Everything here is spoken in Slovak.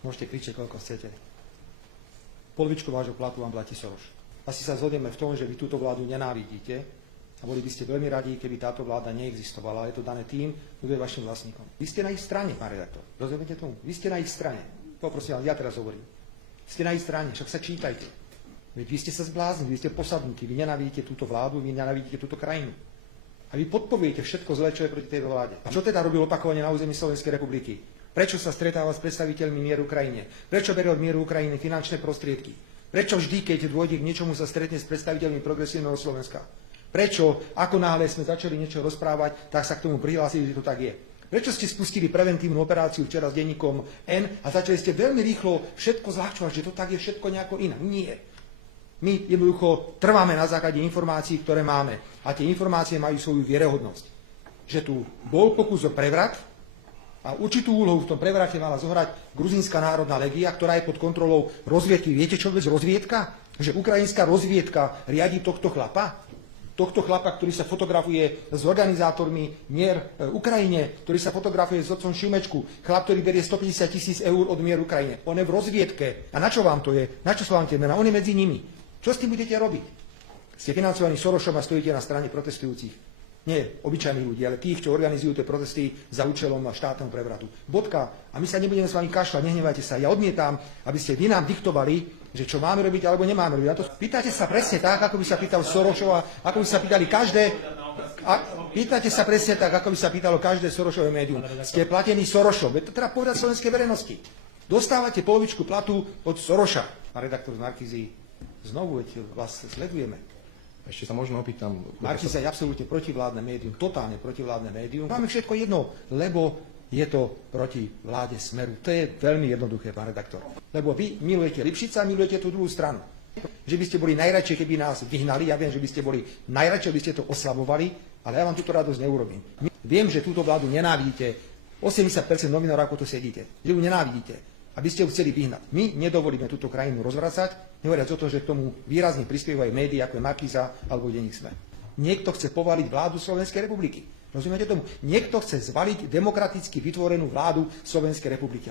Môžete kričať, koľko chcete. Polovičku vášho platu vám platí Soros. Asi sa zhodneme v tom, že vy túto vládu nenávidíte a boli by ste veľmi radi, keby táto vláda neexistovala. Je to dané tým, kto je vašim vlastníkom. Vy ste na ich strane, pán redaktor. Rozumiete tomu? Vy ste na ich strane. Poprosím vás, ja teraz hovorím. Ste na ich strane, však sa čítajte. Veď vy ste sa zbláznili, vy ste posadnutí, vy nenávidíte túto vládu, vy nenávidíte túto krajinu. A vy podporujete všetko zlé, čo je proti tejto vláde. A čo teda robil opakovane na území Slovenskej republiky? Prečo sa stretáva s predstaviteľmi mieru Ukrajine? Prečo berie od mieru Ukrajiny finančné prostriedky? Prečo vždy, keď dôjde k niečomu, sa stretne s predstaviteľmi progresívneho Slovenska? Prečo, ako náhle sme začali niečo rozprávať, tak sa k tomu prihlásili, že to tak je? Prečo ste spustili preventívnu operáciu včera s denníkom N a začali ste veľmi rýchlo všetko zľahčovať, že to tak je všetko nejako inak? Nie. My jednoducho trváme na základe informácií, ktoré máme. A tie informácie majú svoju vierehodnosť. Že tu bol pokus o prevrat a určitú úlohu v tom prevrate mala zohrať Gruzínska národná legia, ktorá je pod kontrolou rozviedky. Viete, čo vôbec rozviedka? Že ukrajinská rozviedka riadi tohto chlapa? Tohto chlapa, ktorý sa fotografuje s organizátormi Mier Ukrajine, ktorý sa fotografuje s otcom Šimečku, chlap, ktorý berie 150 000 eur od Mier Ukrajine. On je v rozviedke. A na čo vám to je? Na čo sú vám tie mená? On je medzi nimi. Čo s tým budete robiť? Ste financovaní Sorošom a stojíte na strane protestujúcich. Nie obyčajní ľudia, ale tých, čo organizujú tie protesty za účelom štátneho prevratu. Bodka. A my sa nebudeme s vami kašľať, nehnevajte sa. Ja odmietam, aby ste vy nám diktovali, že čo máme robiť alebo nemáme robiť. A to pýtate sa presne tak, ako by sa pýtal Sorošova, ako by sa pýtali každé. Pýtate sa presne tak, ako by sa pýtalo každé Sorošové médium. Ste platení Sorošom. To teda povedať slovenskej verejnosti. Dostávate polovičku platu od Soroša. Pán redaktor z Markízy, znovu vás sledujeme. Ešte sa možno opýtam. Markíza je absolútne protivládne médium, totálne protivládne médium. Máme všetko jedno, lebo je to proti vláde Smeru. To je veľmi jednoduché, pán redaktor. Lebo vy milujete Lipšica a milujete tú druhú stranu. Že by ste boli najradšej, keby nás vyhnali. Ja viem, že by ste boli najradšej, by ste to oslabovali, ale ja vám túto radosť neurobím. Viem, že túto vládu nenávidíte. 80% novinárov, ako tu sedíte. Že ju nenávidíte. Aby ste ju chceli vyhnať. My nedovolíme túto krajinu rozvracať, nehovoriac o tom, že k tomu výrazne prispievajú médiá, ako je Markíza alebo denník SME. Niekto chce povaliť vládu Slovenskej republiky. Rozumiete tomu? Niekto chce zvaliť demokraticky vytvorenú vládu Slovenskej republiky.